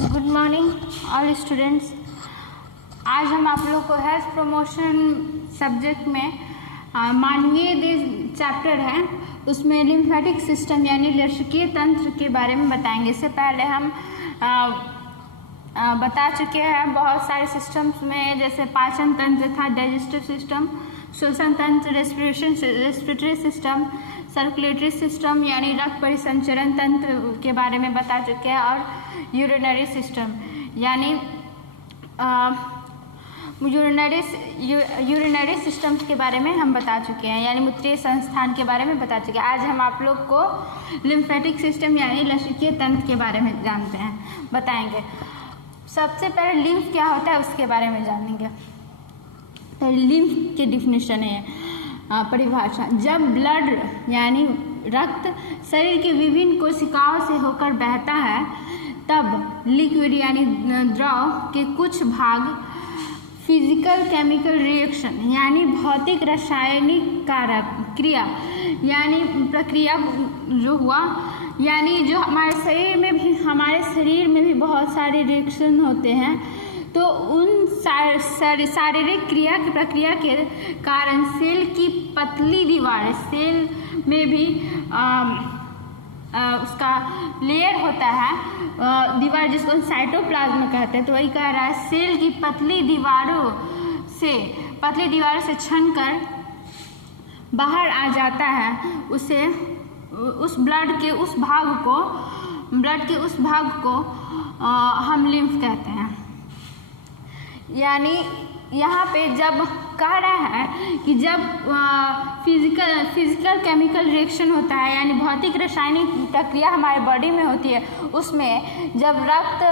Good morning all students. आज हम आप लोग को हेल्थ प्रमोशन सब्जेक्ट में मानवीय देह चैप्टर है, उसमें लिम्फेटिक सिस्टम यानी लसीकीय तंत्र के बारे में बताएंगे। इससे पहले हम बता चुके हैं बहुत सारे सिस्टम्स में, जैसे पाचन तंत्र था, डाइजेस्टिव सिस्टम, श्वसन तंत्र, रेस्पिरेटरी सिस्टम, सर्कुलेटरी सिस्टम यानी रक्त परिसंचरण तंत्र के बारे में बता चुके हैं, और यूरिनरी सिस्टम यानी यूरिनरी सिस्टम्स के बारे में हम बता चुके हैं, यानी मूत्रीय संस्थान के बारे में बता चुके हैं। आज हम आप लोग को लिम्फेटिक सिस्टम यानी लसीकीय तंत्र के बारे में जानते हैं, बताएंगे। सबसे पहले लिम्फ क्या होता है उसके बारे में जानेंगे। तो लिम्फ की डिफिनेशन है, परिभाषा, जब ब्लड यानी रक्त शरीर की विभिन्न कोशिकाओं से होकर बहता है तब लिक्विड यानी द्रव के कुछ भाग फिजिकल केमिकल रिएक्शन यानी भौतिक रासायनिक कारक क्रिया यानी प्रक्रिया जो हुआ, यानी जो हमारे शरीर में भी बहुत सारे रिएक्शन होते हैं, तो उन शारीरिक क्रिया की प्रक्रिया के कारण सेल की पतली दीवार, सेल में भी उसका लेयर होता है, दीवार जिसको साइटोप्लाज्म कहते हैं, तो वही कह रहा है सेल की पतली दीवारों से छनकर बाहर आ जाता है, उसे उस ब्लड के उस भाग को हम लिम्फ कहते हैं। यानी यहाँ पे जब कह रहा है कि जब फिजिकल केमिकल रिएक्शन होता है यानी भौतिक रासायनिक प्रक्रिया हमारे बॉडी में होती है, उसमें जब रक्त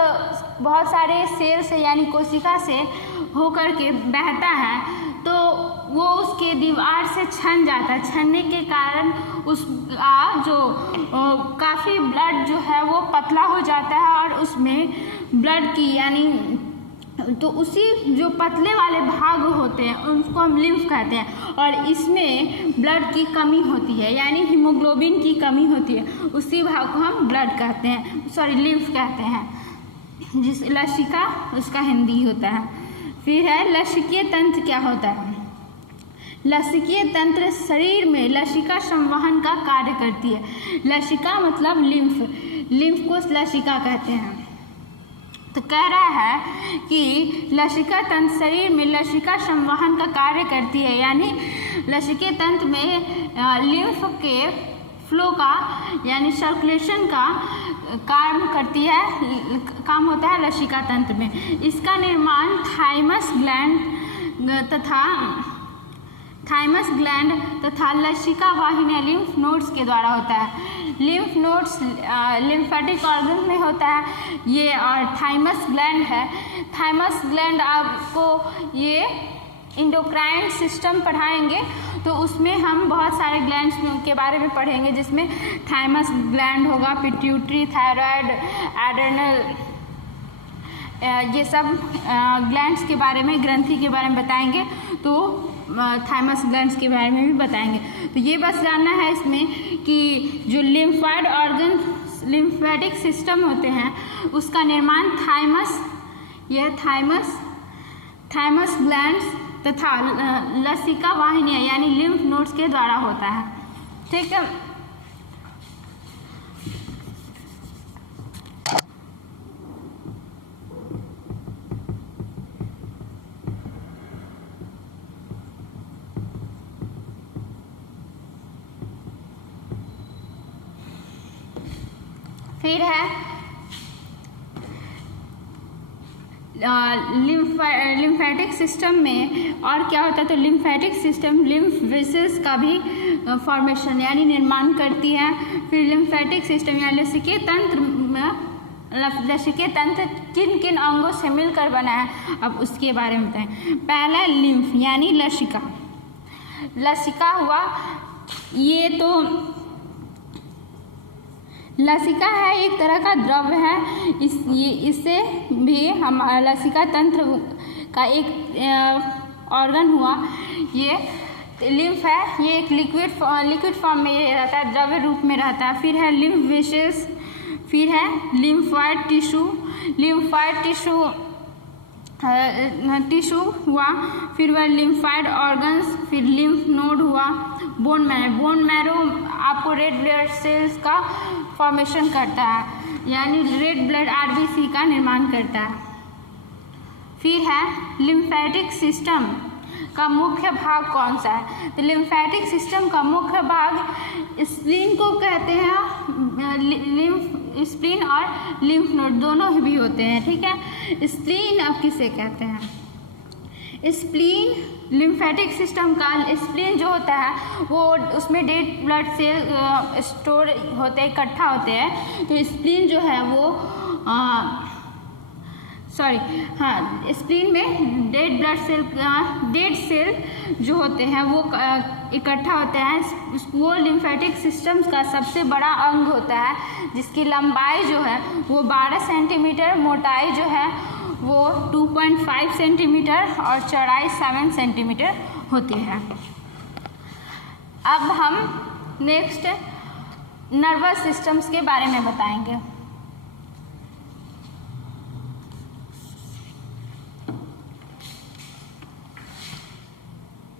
बहुत सारे सेल से यानी कोशिका से होकर के बहता है तो वो उसके दीवार से छन जाता है। छनने के कारण उसका जो काफ़ी ब्लड जो है वो पतला हो जाता है, और उसमें ब्लड की यानी तो उसी जो पतले वाले भाग होते हैं उनको हम लिम्फ कहते हैं, और इसमें ब्लड की कमी होती है यानी हीमोग्लोबिन की कमी होती है, उसी भाग को हम ब्लड कहते हैं, लिम्फ कहते हैं, जिस लसिका उसका हिंदी होता है। फिर है लसीकीय तंत्र क्या होता है। लसीकीय तंत्र शरीर में लसिका संवहन का कार्य करती है। लसिका मतलब लिम्फ को लसिका कहते हैं। तो कह रहा है कि लसिका तंत्र शरीर में लसिका संवहन का कार्य करती है, यानी लसीकीय तंत्र में लिम्फ के फ्लो का यानी सर्कुलेशन का काम होता है लसिका तंत्र में। इसका निर्माण थाइमस ग्लैंड तथा लसिका वाहिनी लिम्फ नोड्स के द्वारा होता है। लिम्फ नोड्स लिम्फेटिक ऑर्गन में होता है ये, और थाइमस ग्लैंड है। थाइमस ग्लैंड आपको ये इंडोक्राइन सिस्टम पढ़ाएंगे तो उसमें हम बहुत सारे ग्लैंड्स के बारे में पढ़ेंगे, जिसमें थाइमस ग्लैंड होगा, पिट्यूटरी, थायराइड, एड्रेनल, ये सब ग्लैंड्स के बारे में, ग्रंथि के बारे में बताएंगे, तो थाइमस ग्लैंड्स के बारे में भी बताएंगे। तो ये बस जानना है इसमें कि जो लिम्फॉइड ऑर्गन लिम्फेटिक सिस्टम होते हैं उसका निर्माण थाइमस ग्लैंड्स तथा लसिका वाहिनियाँ यानी लिम्फ नोड्स के द्वारा होता है। ठीक है। फिर है लिम्फेटिक सिस्टम में और क्या होता है, तो लिम्फेटिक सिस्टम लिम्फ वेसल्स का भी फॉर्मेशन यानी निर्माण करती है। फिर लिम्फेटिक सिस्टम या लसीकीय तंत्र किन किन अंगों से मिलकर बना है, अब उसके बारे में बताएं। पहला लिम्फ यानी लसिका हुआ, ये तो लसिका है, एक तरह का द्रव्य है, इससे भी हम लसिका तंत्र का एक ऑर्गन हुआ। ये लिम्फ है, ये एक लिक्विड फॉर्म में रहता है, द्रव्य रूप में रहता है। फिर है लिम्फ वेसल्स, फिर है लिम्फॉइड टिश्यू, लिम्फाइड टिश्यू हुआ, फिर वह लिम्फाइड ऑर्गन्स, फिर लिम्फ नोड हुआ, बोन मैरो आपको रेड ब्लड सेल्स का फॉर्मेशन करता है, यानी रेड ब्लड आरबीसी का निर्माण करता है। फिर है लिम्फेटिक सिस्टम का मुख्य भाग कौन सा है? तो लिम्फेटिक सिस्टम का मुख्य भाग स्प्लीन को कहते हैं, स्प्लीन और लिम्फ नोड दोनों भी होते हैं, ठीक है। स्प्लीन अब किसे कहते हैं? स्प्लीन लिम्फेटिक सिस्टम का स्प्लीन जो होता है वो उसमें डेड ब्लड सेल स्टोर होते हैं, इकट्ठा होते हैं। तो स्प्लीन जो है वो स्प्लीन में डेड सेल जो होते हैं वो इकट्ठा होते हैं। वो लिम्फेटिक सिस्टम का सबसे बड़ा अंग होता है, जिसकी लंबाई जो है वो 12 सेंटीमीटर, मोटाई जो है वो 2.5 सेंटीमीटर और चौड़ाई 7 सेंटीमीटर होती है। अब हम नेक्स्ट नर्वस सिस्टम्स के बारे में बताएंगे।